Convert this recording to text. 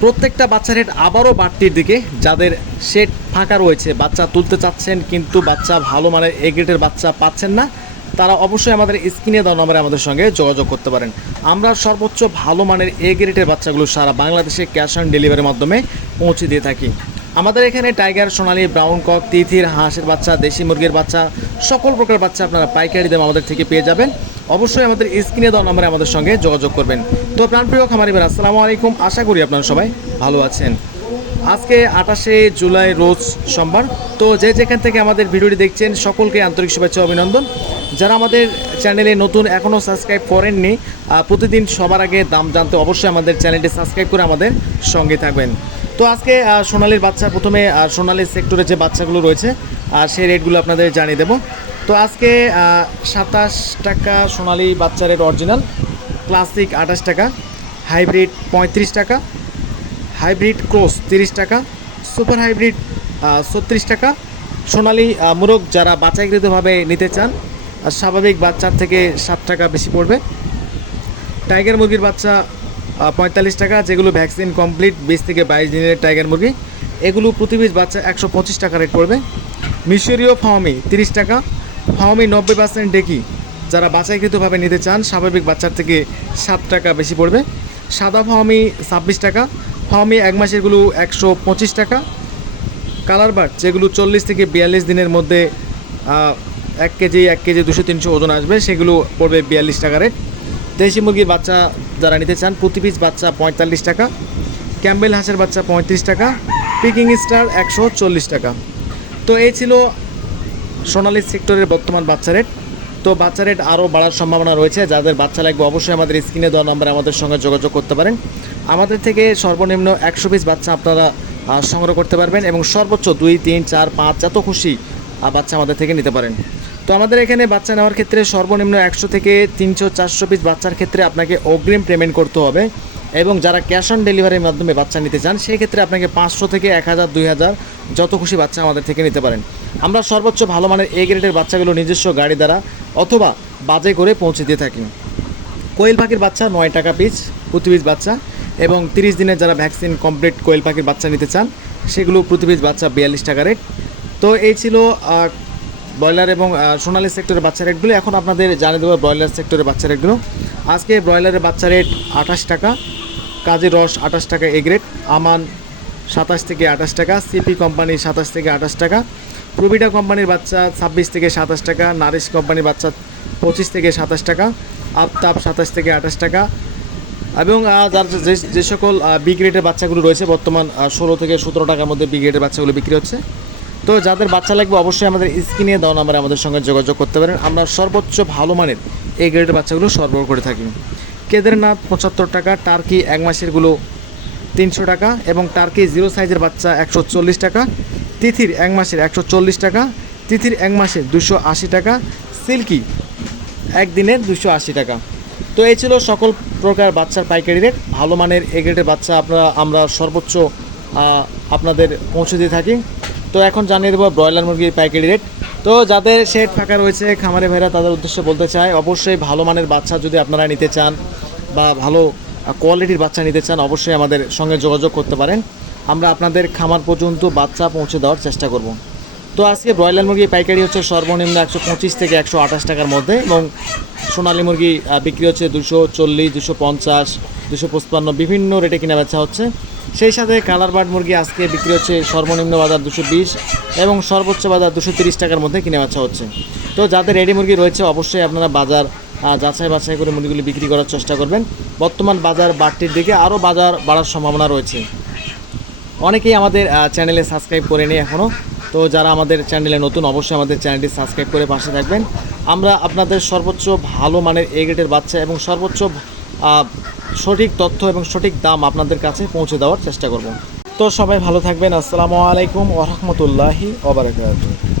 প্রত্যেকটা বাচ্চার হেড আবারও বাড়তির দিকে। যাদের সেট ফাঁকা রয়েছে, বাচ্চা তুলতে চাচ্ছেন কিন্তু বাচ্চা ভালো মানের এ গ্রেডের বাচ্চা পাচ্ছেন না, তারা অবশ্যই আমাদের স্ক্রিনে দেওয়া নম্বরে আমাদের সঙ্গে যোগাযোগ করতে পারেন। আমরা সর্বোচ্চ ভালো মানের এ গ্রেডের বাচ্চাগুলো সারা বাংলাদেশে ক্যাশ অন ডেলিভারির মাধ্যমে পৌঁছে দিয়ে থাকি। আমাদের এখানে টাইগার, সোনালি, ব্রাউন কক, তিথির হাঁসের বাচ্চা, দেশি মুরগির বাচ্চা, সকল প্রকার বাচ্চা আপনারা পাইকারি দাম আমাদের থেকে পেয়ে যাবেন। অবশ্যই আমাদের স্ক্রিনে দেওয়া নম্বরে আমাদের সঙ্গে যোগাযোগ করবেন। তো প্রাণপ্রিয় খামারি ভাই আসসালামু আলাইকুম। আশা করি আপনারা সবাই ভালো আছেন। আজকে আঠাশে জুলাই রোজ সোমবার। তো যে যেখান থেকে আমাদের ভিডিওটি দেখছেন, সকলকে আন্তরিক শুভেচ্ছা অভিনন্দন। যারা আমাদের চ্যানেলে নতুন এখনও সাবস্ক্রাইব করেননি প্রতিদিন সবার আগে দাম জানতে অবশ্যই আমাদের চ্যানেলটি সাবস্ক্রাইব করে আমাদের সঙ্গে থাকবেন। তো আজকে সোনালির বাচ্চা, প্রথমে সোনালির সেক্টরে যে বাচ্চাগুলো রয়েছে আর সেই রেটগুলো আপনাদের জানিয়ে দেবো। তো আজকে সাতাশ টাকা সোনালি বাচ্চা রেট অরিজিনাল ক্লাসিক আঠাশ টাকা হাইব্রিড পঁয়ত্রিশ টাকা হাইব্রিড ক্রস তিরিশ টাকা সুপার হাইব্রিড ছত্রিশ টাকা। সোনালি মোরগ যারা বাছাইকৃতভাবে নিতে চান স্বাভাবিক বাচ্চার থেকে সাত টাকা বেশি পড়বে। টাইগার মুরগির বাচ্চা পঁয়তাল্লিশ টাকা, যেগুলো ভ্যাকসিন কমপ্লিট বিশ থেকে বাইশ দিনের টাইগার মুরগি, এগুলো প্রতি বাচ্চা একশো পঁচিশ টাকা রেট পড়বে। মিশরীয় ফাওমি, তিরিশ টাকা। ফাওমি নব্বই পার্সেন্ট ডেকি, যারা বাছাইকৃতভাবে নিতে চান, স্বাভাবিক বাচ্চার থেকে সাত টাকা বেশি পড়বে। সাদা ফাওমি ছাব্বিশ টাকা, ফাওমি এক মাসেরগুলো একশো পঁচিশ টাকা। কালার বার্ড, যেগুলো চল্লিশ থেকে বিয়াল্লিশ দিনের মধ্যে এক কেজি এক কেজি দুশো তিনশো ওজন আসবে, সেগুলো পড়বে বিয়াল্লিশ টাকা রেট দেশি মুরগির বাচ্চা যারা নিতে চান, প্রতি পিস বাচ্চা পঁয়তাল্লিশ টাকা, ক্যাম্বেল হাঁসের বাচ্চা পঁয়ত্রিশ টাকা পিকিং স্টার একশো চল্লিশ টাকা। তো এই ছিল সোনালী সেক্টরের বর্তমান বাচ্চা রেট তো বাচ্চা রেট আরও বাড়ার সম্ভাবনা রয়েছে। যাদের বাচ্চা লাগবে অবশ্যই আমাদের স্ক্রিনে দেওয়া নম্বরে আমাদের সঙ্গে যোগাযোগ করতে পারেন। আমাদের থেকে সর্বনিম্ন একশো পিস বাচ্চা আপনারা সংগ্রহ করতে পারবেন এবং সর্বোচ্চ দুই, তিন, চার, পাঁচ, যত খুশি বাচ্চা আমাদের থেকে নিতে পারেন। তো আমাদের এখানে বাচ্চা নেওয়ার ক্ষেত্রে সর্বনিম্ন একশো থেকে তিনশো, চারশো পিস বাচ্চার ক্ষেত্রে আপনাকে অগ্রিম পেমেন্ট করতে হবে। এবং যারা ক্যাশ অন ডেলিভারির মাধ্যমে বাচ্চা নিতে চান সেই ক্ষেত্রে আপনাকে পাঁচশো থেকে এক হাজার, দুই হাজার যত খুশি বাচ্চা আমাদের থেকে নিতে পারেন। আমরা সর্বোচ্চ ভালো মানের এ গ্রেডের বাচ্চাগুলো নিজস্ব গাড়ি দ্বারা অথবা বাজে করে পৌঁছে দিয়ে থাকি। কোয়েল পাখির বাচ্চা নয় টাকা পিস প্রতি পিস বাচ্চা এবং তিরিশ দিনের যারা ভ্যাকসিন কমপ্লিট কোয়েল পাখির বাচ্চা নিতে চান, সেগুলো প্রতি পিস বাচ্চা বিয়াল্লিশ টাকা রেট তো এই ছিল ব্রয়লার এবং সোনালী সেক্টরের বাচ্চা রেটগুলো এখন আপনাদের জানিয়ে দেবো ব্রয়লার সেক্টরের বাচ্চা রেটগুলো। আজকে ব্রয়লারের বাচ্চা রেট আঠাশ টাকা কাজের রস আঠাশ টাকা এ গ্রেড আমান সাতাশ থেকে আঠাশ টাকা, সিপি কোম্পানি সাতাশ থেকে আঠাশ টাকা, প্রবিডা কোম্পানির বাচ্চা ছাব্বিশ থেকে সাতাশ টাকা, নারিশ কোম্পানির বাচ্চা পঁচিশ থেকে সাতাশ টাকা আফতাব সাতাশ থেকে আঠাশ টাকা এবং যার যে যে সকল বি গ্রেডের বাচ্চাগুলো রয়েছে বর্তমান ষোলো থেকে সতেরো টাকার মধ্যে বি গ্রেডের বাচ্চাগুলো বিক্রি হচ্ছে। তো যাদের বাচ্চা লাগবে, অবশ্যই আমাদের স্ক্রিনে দেওয়া নাম্বারে আমাদের সঙ্গে যোগাযোগ করতে পারেন। আমরা সর্বোচ্চ ভালো মানের এই গ্রেডের বাচ্চাগুলো সরবরাহ করে থাকি। কেদারনাথ পঁচাত্তর টাকা, টার্কি এক মাসেরগুলো তিনশো টাকা এবং টার্কি জিরো সাইজের বাচ্চা একশো চল্লিশ টাকা, তিথির এক মাসের একশো চল্লিশ টাকা, তিথির এক মাসের দুশো আশি টাকা, সিল্কি একদিনের দুশো আশি টাকা। তো এই ছিল সকল প্রকার বাচ্চার পাইকারি রেট। ভালো মানের এ গ্রেডের বাচ্চা আপনারা, আমরা সর্বোচ্চ আপনাদের পৌঁছে দিয়ে থাকি। তো এখন জানিয়ে দেবো ব্রয়লার মুরগির পাইকারি রেট। তো যাদের শেড ফাঁকা রয়েছে, খামারে ভাইরা তাদের উদ্দেশ্যে বলতে চাই, অবশ্যই ভালো মানের বাচ্চা যদি আপনারা নিতে চান বা ভালো কোয়ালিটির বাচ্চা নিতে চান, অবশ্যই আমাদের সঙ্গে যোগাযোগ করতে পারেন। আমরা আপনাদের খামার পর্যন্ত বাচ্চা পৌঁছে দেওয়ার চেষ্টা করব। তো আজকে ব্রয়লার মুরগি পাইকারি হচ্ছে সর্বনিম্ন একশো পঁচিশ থেকে একশো আঠাশ টাকার মধ্যে এবং সোনালী মুরগি বিক্রি হচ্ছে দুশো চল্লিশ, দুশো পঞ্চাশ, দুশো পঁচপান্ন, বিভিন্ন রেটে কিনা বেচা হচ্ছে। সেই সাথে কালার বার্ড মুরগি আজকে বিক্রি হচ্ছে সর্বনিম্ন বাজার দুশো বিশ এবং সর্বোচ্চ বাজার দুশো তিরিশ টাকার মধ্যে কিনে বেচা হচ্ছে। তো যাদের রেডি মুরগি রয়েছে, অবশ্যই আপনারা বাজার যাচাই বাছাই করে মুরগিগুলি বিক্রি করার চেষ্টা করবেন। বর্তমান বাজার বাড়তির দিকে আরও বাজার বাড়ার সম্ভাবনা রয়েছে। অনেকেই আমাদের চ্যানেলে সাবস্ক্রাইব করে নিই এখনও তো যারা আমাদের চ্যানেলে নতুন, অবশ্যই আমাদের চ্যানেলটি সাবস্ক্রাইব করে পাশে থাকবেন। আমরা আপনাদের সর্বোচ্চ ভালো মানের এ গ্রেডের বাচ্চা এবং সর্বোচ্চ সঠিক তথ্য এবং সঠিক দাম আপনাদের কাছে পৌঁছে দেওয়ার চেষ্টা করব। তো সবাই ভালো থাকবেন। আসসালামু আলাইকুম ওরহমতুল্লাহি ওবরাকাতুহ